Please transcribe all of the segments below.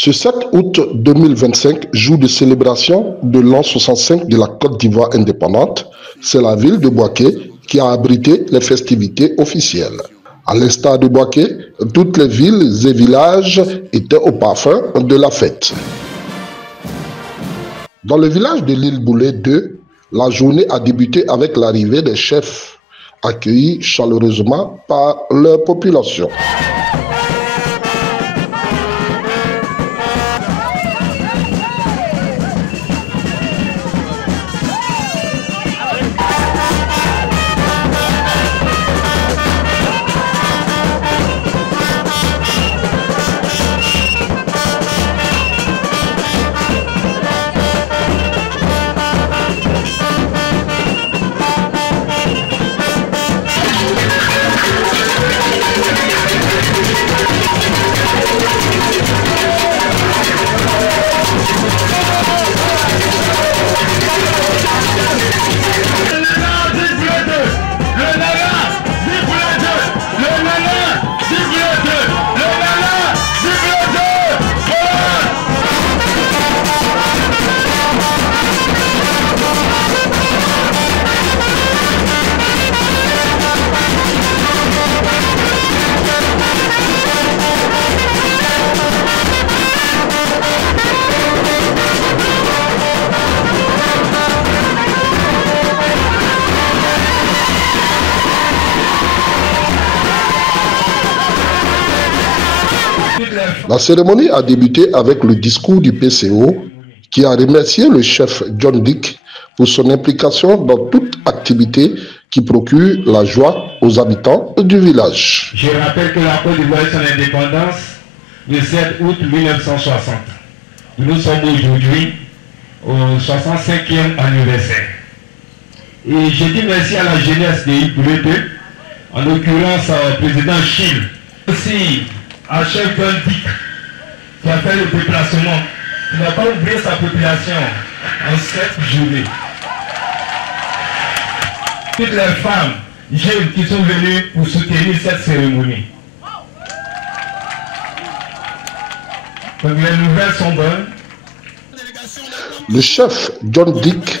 Ce 7 août 2025, jour de célébration de l'an 65 de la Côte d'Ivoire indépendante, c'est la ville de Bouaké qui a abrité les festivités officielles. À l'instar de Bouaké, toutes les villes et villages étaient au parfum de la fête. Dans le village de l'île Boulé 2, la journée a débuté avec l'arrivée des chefs, accueillis chaleureusement par leur population. La cérémonie a débuté avec le discours du PCO qui a remercié le chef John Dick pour son implication dans toute activité qui procure la joie aux habitants du village. Je rappelle que la Côte d'Ivoire est son indépendance le 7 août 1960. Nous sommes aujourd'hui au 65e anniversaire. Et je dis merci à la jeunesse de l'île Boulé 2, en l'occurrence au président Chine, aussi à chef John Dick, qui a fait le déplacement, qui n'a pas oublié sa population en cette journée. Toutes les femmes jeunes qui sont venues pour soutenir cette cérémonie. Donc les nouvelles sont bonnes. Le chef John Dick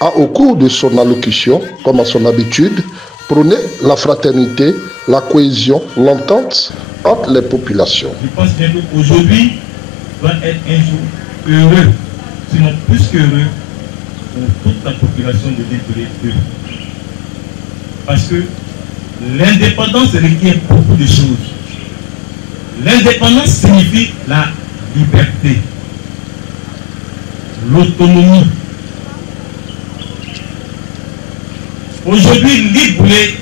a, au cours de son allocution, comme à son habitude, prôné la fraternité, la cohésion, l'entente entre les populations. Je pense bien qu'aujourd'hui doit être un jour heureux, sinon plus qu'heureux, pour toute la population de l'île Boulé 2. Parce que l'indépendance requiert beaucoup de choses. L'indépendance signifie la liberté, l'autonomie. Aujourd'hui, l'île Boulé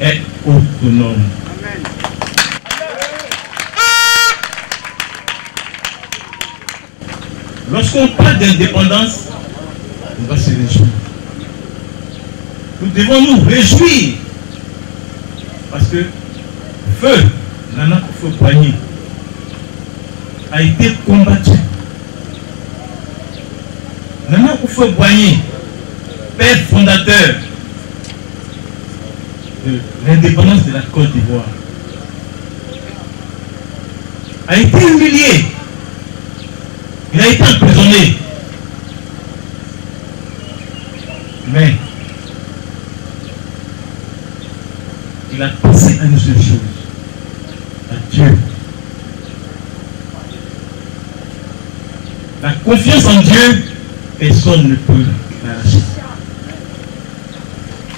est autonome. Lorsqu'on parle d'indépendance, on va se réjouir. Nous devons nous réjouir. Parce que feu, Nana Akufo-Addo a été combattu. Nana Akufo-Addo, père fondateur de l'indépendance de la Côte d'Ivoire, a été humilié. Il a été emprisonné. Mais il a pensé à une seule chose, à Dieu. La confiance en Dieu, personne ne peut l'arracher.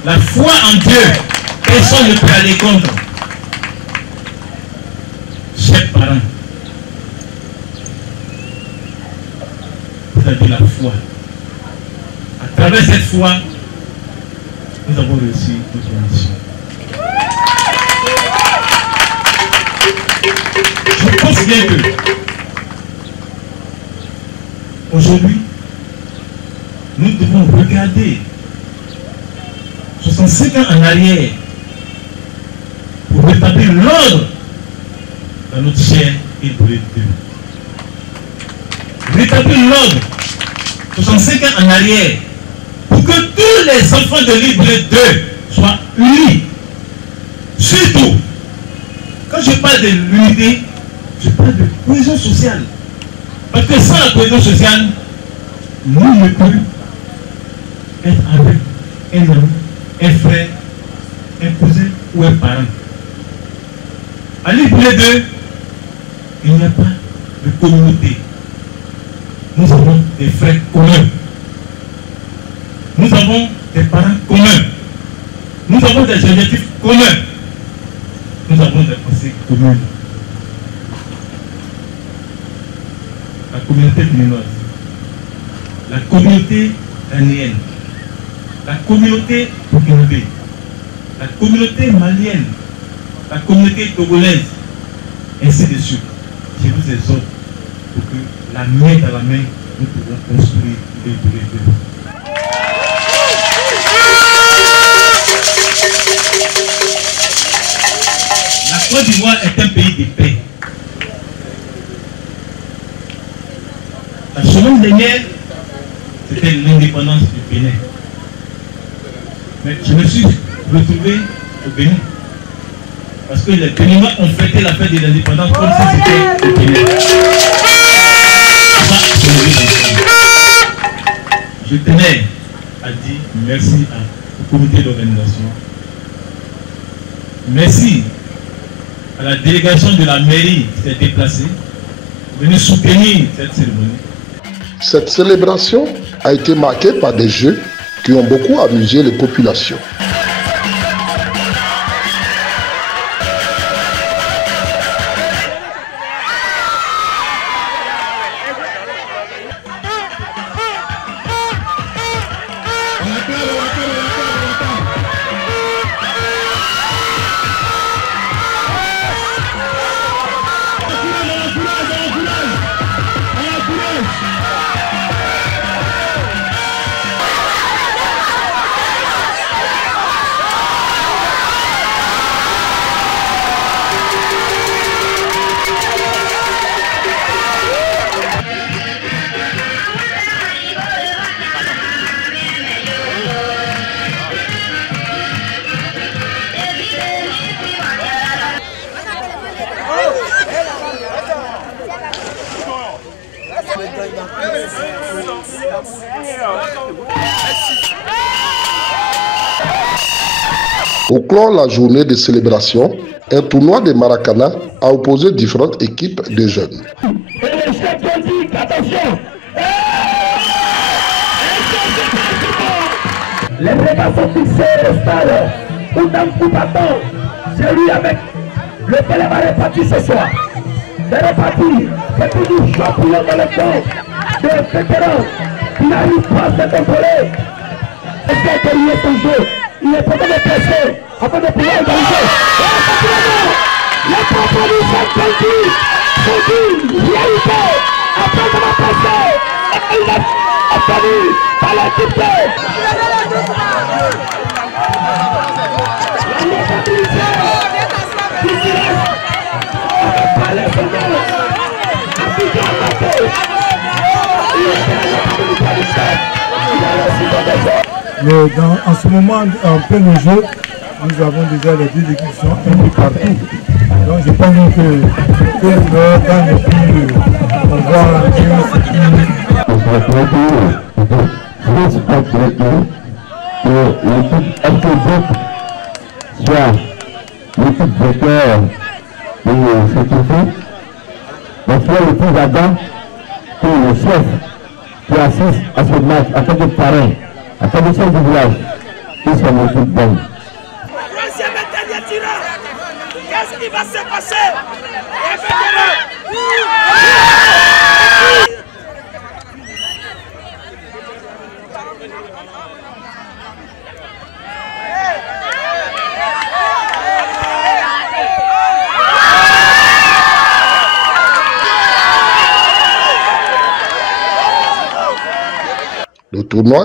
La foi en Dieu, personne ne peut aller contre. Chers parents, vous avez la foi. À travers cette foi, nous avons réussi notre mission. Je pense bien que aujourd'hui, nous devons regarder 65 ans en arrière pour rétablir l'ordre dans notre chère île Boulé 2. Rétablir l'ordre 65 ans en arrière pour que tous les enfants de l'île Boulé 2 soient unis. Surtout, quand je parle de l'unité, je parle de cohésion sociale. Parce que sans la cohésion sociale, nous ne pouvons être avec un ami, un frère, un cousin ou un parent. À l'île les deux, il n'y a pas de communauté. Nous avons des frères communs. Nous avons des parents communs. Nous avons des objectifs communs. Nous avons des pensées communes. La communauté béninoise, la communauté ghanéenne, la communauté burkinabé, la communauté malienne, la communauté togolaise, ainsi de suite. Je vous exhorte pour que la main dans la main, nous pouvons construire les deux. La Côte d'Ivoire est un pays de paix. La semaine dernière, c'était l'indépendance du Bénin. Mais je me suis retrouvé au Bénin. Parce que les Béninois ont fêté la fête de l'indépendance comme si c'était le Bénin. Je tenais à dire merci au comité d'organisation. Merci à la délégation de la mairie qui s'est déplacée pour venir soutenir cette cérémonie. Cette célébration a été marquée par des jeux qui ont beaucoup amusé les populations. Au clore la journée de célébration, un tournoi de Maracana a opposé différentes équipes de jeunes. Les règles sont fixées au stade où partons. C'est lui avec lequel elle va répartir ce soir. C'est réparti. C'est toujours champion dans le temps de vétérans qui n'arrive pas à se contrôler. Est-ce qu'il y a son jeu? Il est temps de presser afin de pouvoir égaliser. Les propositions sont dit réalité. Après ça va passer. Il est obtenu par l'équipe. En ce moment, en plein jeu, nous avons déjà les deux équipes qui sont un peu partout. Donc je pense que le gagne plus, on voit ce qui... l'équipe FTZ soit l'équipe de cœur de cette équipe, mais soit le plus ardent que le chef qui assiste à ce match, à tant que parrain, à tant que chef du village, qui soit l'équipe bonne. Troisième et dernier tireur, qu'est-ce qui va se passer? Le tournoi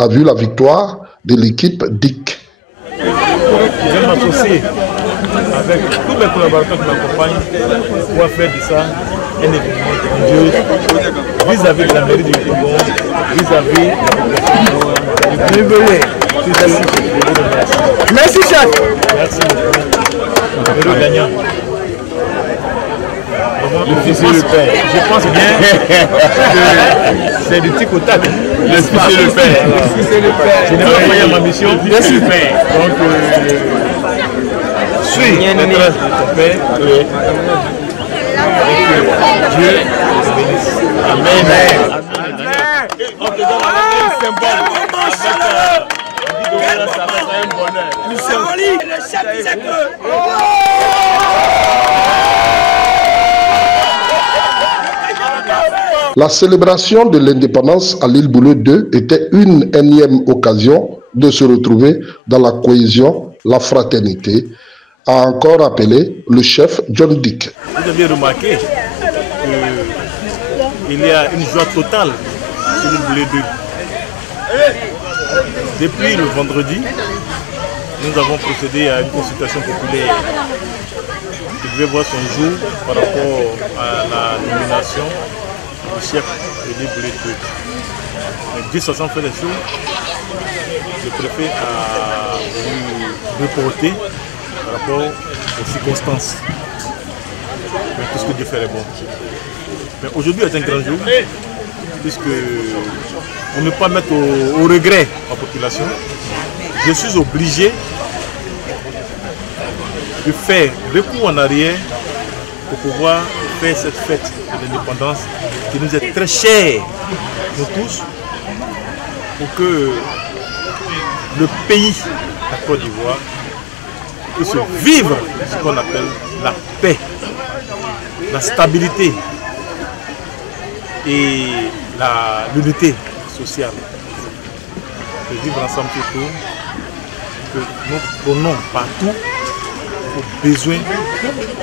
a vu la victoire de l'équipe DIC. Je vais m'associer avec tous les collaborateurs qui m'accompagnent pour faire de ça un événement grandiose vis-à-vis de la mairie du Congo, vis-à-vis du privé. Merci chef. Merci beaucoup. Heureux gagnant. fils et le père. Je pense bien que c'est du tic au tac. Le fils et le père. Je n'ai pas moyen ma mission. Bien sûr. Donc, suis les traces de ton père. Dieu bénisse. Amen. On te donne un symbole. La célébration de l'indépendance à l'île Boulet 2 était une énième occasion de se retrouver dans la cohésion, la fraternité, a encore appelé le chef John Dick. Vous avez remarqué qu'il y a une joie totale sur l'île Boulet 2. Depuis le vendredi, nous avons procédé à une consultation populaire qui devait voir son jour par rapport à la nomination du chef de l'île Boulet 2. Mais Dieu s'en fait les choses. Le préfet a voulu reporter par rapport aux circonstances. Mais tout ce que Dieu fait est bon. Mais aujourd'hui est un grand jour, puisque pour ne pas mettre au regret la population, je suis obligé de faire recours en arrière pour pouvoir faire cette fête de l'indépendance qui nous est très chère, nous tous, pour que le pays, la Côte d'Ivoire, puisse vivre ce qu'on appelle la paix, la stabilité et l'unité sociale. De vivre ensemble surtout, que nous prenons partout aux besoins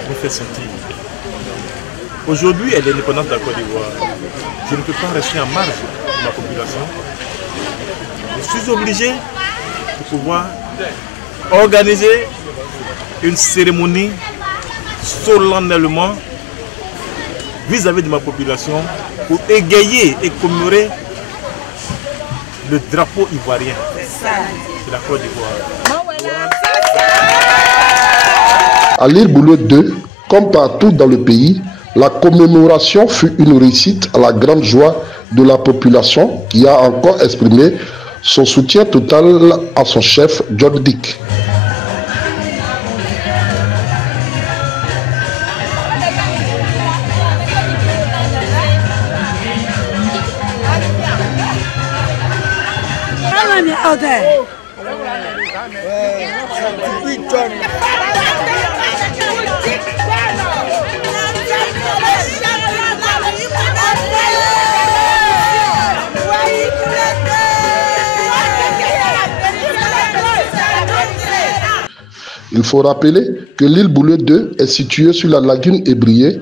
nous fait sentir. Aujourd'hui, elle est l'indépendance de la Côte d'Ivoire. Je ne peux pas rester en marge de ma population. Je suis obligé de pouvoir organiser une cérémonie solennellement vis-à-vis de ma population pour égayer et commémorer le drapeau ivoirien de la Côte d'Ivoire. À l'île Boulet 2, comme partout dans le pays, la commémoration fut une réussite à la grande joie de la population qui a encore exprimé son soutien total à son chef John Dick. Il faut rappeler que l'île Boulet 2 est située sur la lagune Ébrié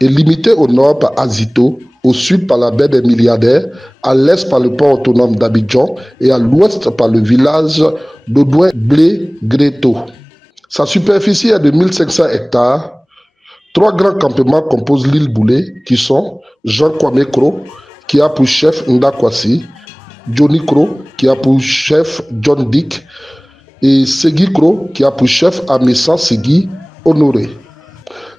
et limitée au nord par Azito, au sud par la baie des Milliardaires, à l'est par le port autonome d'Abidjan et à l'ouest par le village d'Odouin-Blé-Gréto. Sa superficie est de 1500 hectares. 3 grands campements composent l'île Boulet qui sont Jean Kwame Kro, qui a pour chef Ndakwasi, Johnny Kro, qui a pour chef John Dick, et Segui Kro, qui a pour chef Amessa Segui Honoré.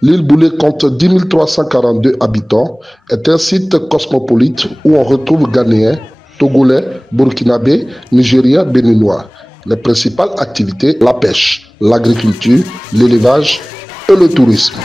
L'île Boulet compte 10 342 habitants, est un site cosmopolite où on retrouve Ghanéens, Togolais, Burkinabés, Nigériens, Béninois. Les principales activités, la pêche, l'agriculture, l'élevage et le tourisme.